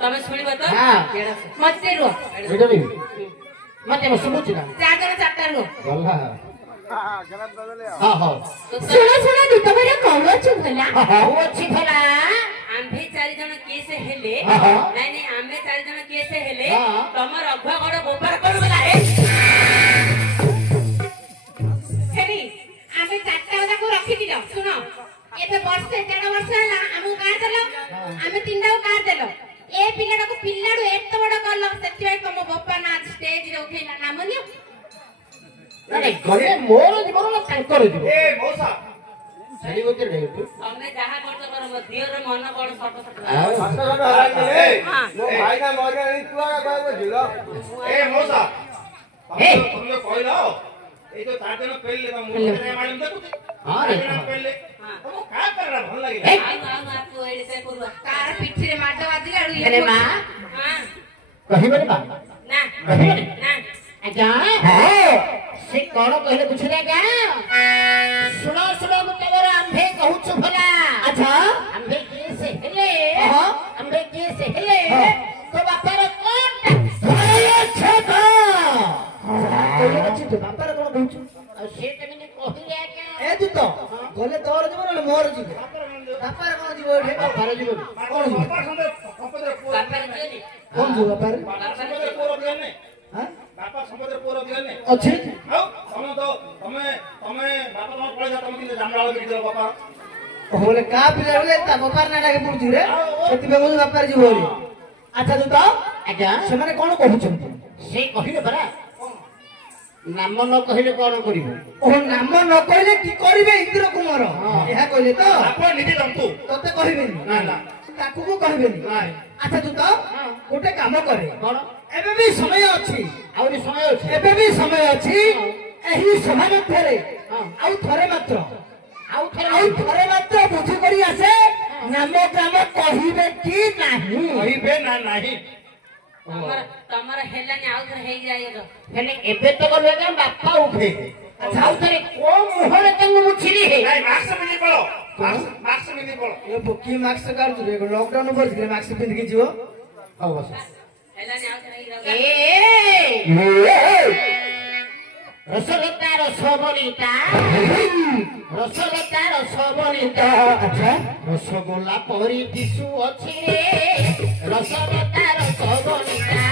ତମେ ଶୁଣିବ ତ ମତେ ରୁହ ମତେ ଶୁଭୁଛି ନା 4 ଜଣ 4ଟା ରୁହ ଗଲା ଶୁଣ ଶୁଣ ତମର କଣ ଅଛି ଭଲା ଅଛି ଭଲା ଆମ୍ଭେ 4 ଜଣ କିଏ ସେ ହେଲେ ନାଇଁ ନାଇଁ ଆମେ 4 ଜଣ କିଏ ସେ ହେଲେ ତମର ଅଭଗଡ ବୋପାର କଣ ଗଲା ହେନି ଆମେ 4ଟା ଯାକୁ ରଖିଦିଲ ଶୁଣ ଏବେ ବର୍ଷେ 1.5 ବର୍ଷ ହେଲା ଆମକୁ କାଢ ଦେଲ ଆମେ 3ଟାକୁ କାଢ ଦେଲ ए पिलाडा को पिलाडू एत बड़ कल सेति तम बप्पा ना स्टेज रे उठैला नाम नियो अरे गले मोर जीवन ना तांकर जीवन ए मौसा छली गोतिर रे तू हमने जहा करत कर दियो रे मन बड़ सट सट ए मो भाई ना मरे नी तू आ कहबो झिलो ए मौसा तुमने कहलो ए जो 4 दिन पहले का मुझे नहीं मालूम था कुछ हां रे पहले तुम का कर रहा भल लगे आपको एडी से पुरवा कार पीछे रे माड बाजिला अरे मां हां कहिबे बा ना ना आजा हां से कोन कहले बुझले का सुनो सुनो मुतवर आंभे कहू छु भला अच्छा आंभे के से हेले आंभे के से हेले तो बापर कोन अरे छता कहले अछि तो बापर कोन कहू छु से तने कहले का ए तू तो गले तोर जीवन मोर जीवन बापर कोन जीवन हे बापर जीवन कोन बापर जीवन कोन जीवन बापर समझे पूरा दिया ने हां बापा समझे पूरा दिया ने अछि आओ तमे तो तमे बापा न पळे जा तमे दिन जामडाळ बिक दिलो बापा बोले का पिला बोले ता बापर ना लागे पुरजु रे सेति बे बोले बापर जीवन अच्छा तू तो आजा से माने कोन कहू छु से कहिले परा नाम न कहले कोन करिवो ओ नाम न कहले की करिवे इंद्र कुमार एहा कहले तो आपण निजे जंतु तते कहिबेनी ना ना ताकू को कहिबेनी अच्छा तू तो गोटे काम करे कोन एबे भी समय अछि आउरी समय अछि एबे भी समय अछि एही सभा मध्यरे आउ थरे मात्र आउ थरे मात्र बुझी करी आसे नाम ग्राम कहिबे की नाही कहिबे ना नाही तमर हेलानी आउ थर हेई जाइयो हेले एबे तो गले का बापा उठे अच्छा आउ थरे को मुहरे तंगु मुछिली हे नाही मास्क पिंदी पळो मास्क पिंदी पळो ए बुकी मास्क काढ रे लॉकडाउन पर थे मास्क पिंदी के जीव आउ बस हेलानी आउ थर हेई रसलता रसबलिता रसलता रसबलिता अच्छा रसगोल्ला परी दिसु अछि रे रसलता रसबलिता